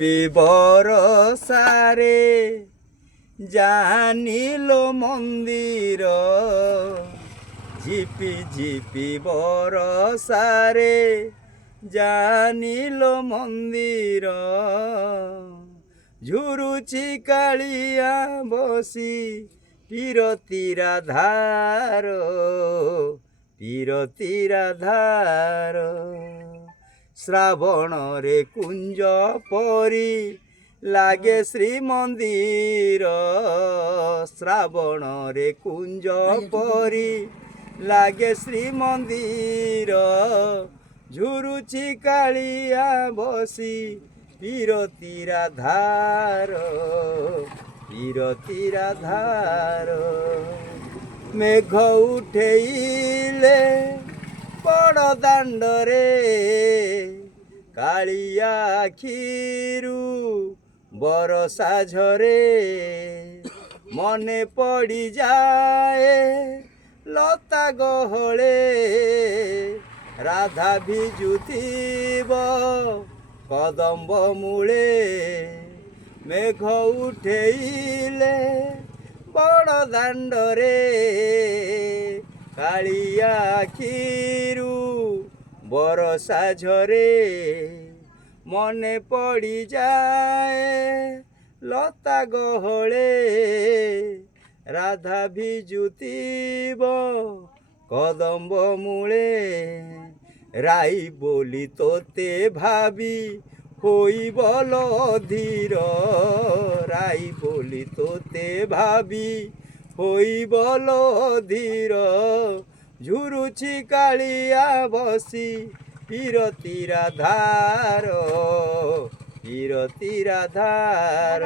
ঝিপি বরসারে জানিল মন্দির, ঝিপি ঝিপি বরসারে জানিল মন্দির। ঝুরুচি কাଳିଆ বসি পিরতিরা ধার, পিরতিরা ধার। ଶ୍ରାବଣରେ କୁଞ୍ଜ ପରି ଲାଗେ ଶ୍ରୀମନ୍ଦିର, ଶ୍ରାବଣରେ କୁଞ୍ଜ ପରି ଲାଗେ ଶ୍ରୀମନ୍ଦିର। ଝୁରୁଚି କାଳିଆ ବସି ପିରତିରା ଧାର, ପିରତିରା ଧାର। ମେଘ ଉଠେଇଲେ ବଡ଼ ଦାଣ୍ଡରେ କାଳିଆ ଆଖିରୁ ବରଷା ଝରେ। ମନେ ପଡ଼ିଯାଏ ଲତା ଗହଳେ, ରାଧା ଭିଜୁଥିବ କଦମ୍ବ ମୂଳେ। ମେଘ ଉଠେଇଲେ ବଡ଼ ଦାଣ୍ଡରେ କାଳିଆ ଆଖିରୁ ବରଷା ଝରେ। ମନେ ପଡ଼ିଯାଏ ଲତା ଗହଳେ, ରାଧା ଭିଜୁଥିବ କଦମ୍ବ ମୂଳେ। ରାଇ ବୋଲି ତୋତେ ଭାବି ହୋଇବଲ ଧୀର, ରାଇ ବୋଲି ତୋତେ ଭାବି ହୋଇବଲ ଧୀର। ଝୁରୁଛି କାଳିଆ ବସି ପିରତିରା ଧାର, ପିରତିରା ଧାର।